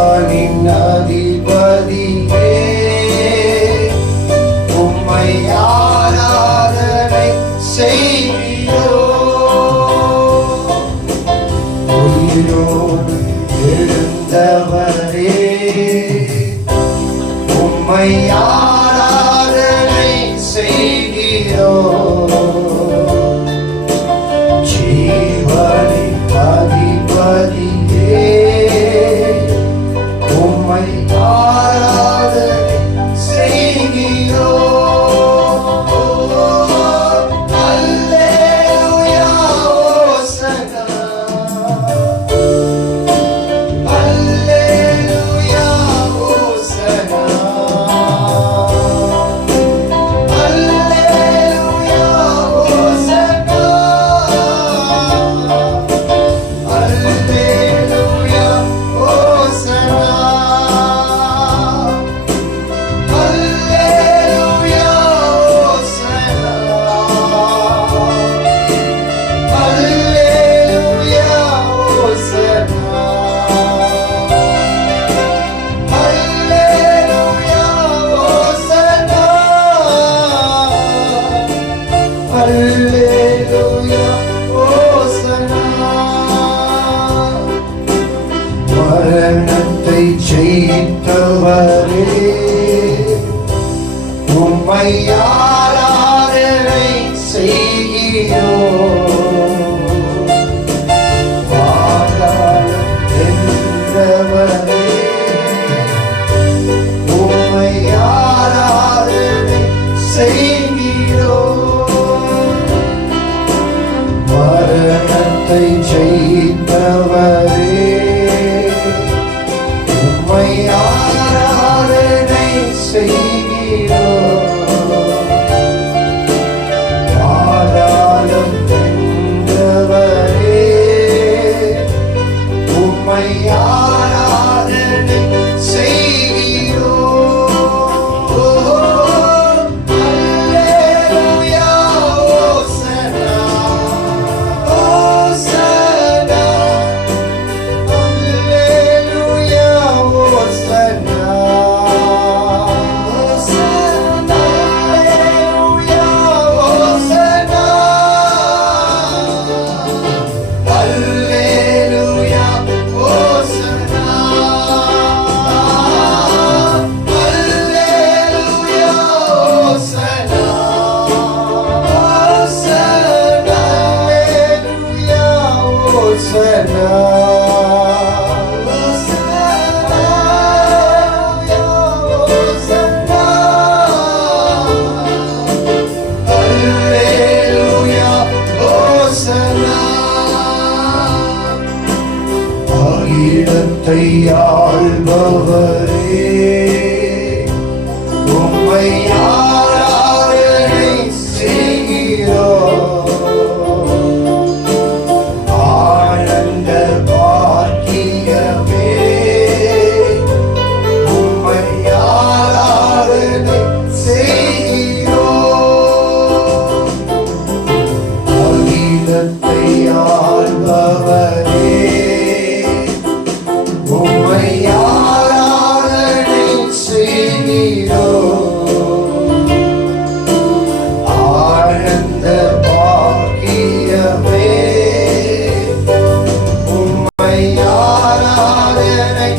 ஜீவனின் அதிபதியே உம்மை ஆராதனை செய்கிறோ. உயிரோடு எழுந்தவரே உம்மை ஆராதனை செய்கிறோ. ஜீவனின் அதிபதியே உம்மை ஆராதனை செய்கிறோ. அல்லேலூயா ஓசன்னா, அல்லேலூயா ஓசன்னா, அல்லேலூயா ஓசன்னா, அல்லேலூயா ஓசன்னா, அல்லேலூயா ஓசன்னா, அல்லேலூயா ஓசன்னா, அல்லேலூயா ஓசன்னா, அல்லேலூயா ஓசன்னா. மரணத்தை ஜெயித்தவரே உம்மை ஆராதனை செய்கிறோம். பாதாளம் வென்றவரே உம்மை ஆராதனை செய்கிறோம். மரணத்தை ஜெயித்தவரே உம்மை ஆராதனை செய்கிறோம். பாதாளம் வென்றவரே உம்மை ஆராதனை செய்கிறோம். அல்லேலூயா ஓசன்னா, ஓசன்னா, அல்லேலூயா ஓசன்னா, ஓசன்னா, அல்லேலூயா ஓசன்னா, அல்லேலூயா ஓசன்னா, அல்லேலூயா ஓசன்னா, ஓசன்னா, அல்லேலூயா ஓசன்னா, அல்லேலூயா ஓசன்னா. அகிலத்தை ஆள்பவரே உம்மை ஆராதனை செய்கிறோம். ஆனந்த பாக்கியமே உம்மை ஆராதனை செய்கிறோம். அகிலத்தை ஆள்பவரே உம்மை ஆராதனை செய்கிறோம். ஆனந்த பாக்கியமே உம்மை ஆராதனை